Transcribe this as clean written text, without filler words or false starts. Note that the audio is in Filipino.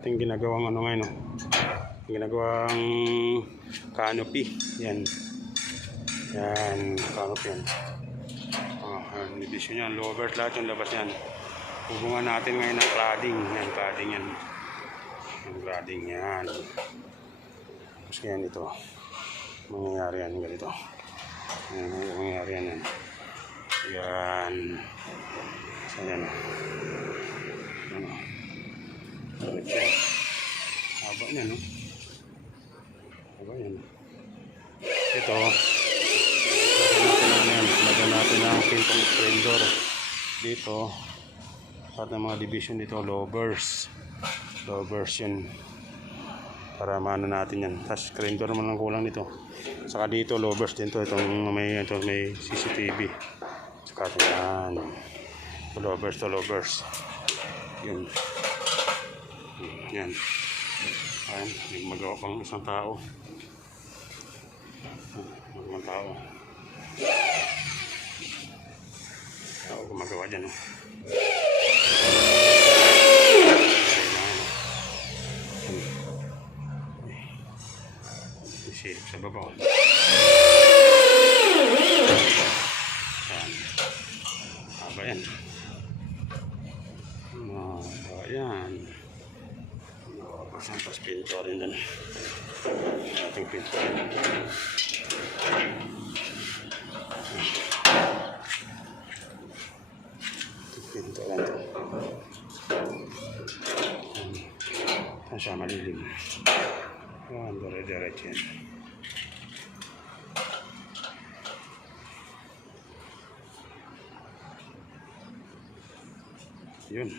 Ating ginagawang ano ngayon, no? Ginagawang canopy. Yan. Yan, canopy yan. Division yan, lower lahat yung labas yan. Hubungan natin ngayon ng cladding. Yan, cladding yan. Yung cladding yan. Tapos yan ito. Mangyayari yan ganito. Yan, mangyayari yan yan. Yan. So yan. Ano. Balik siya. Haba niya, no? Haba yan. Ito. Lagyan natin ang pintong screen door. Dito. Lahat ng mga division dito. Louvers. Louvers yun. Para maano natin yan. Tapos screen door naman lang kulang dito. Saka dito louvers din to. Itong may CCTV. Saka yan. Louvers to louvers. Yun. Yan. Ayan. Magawa pang isang tao. Magawang tao. Tao gumagawa dyan. Silip sa babaw. Ayan. Haba yan. Haba yan. Tapos pinto rin dun. Ating pinto rin. Pinto rin dun. Ayan siya malilim. Ayan, dire-diretso yan. Yun.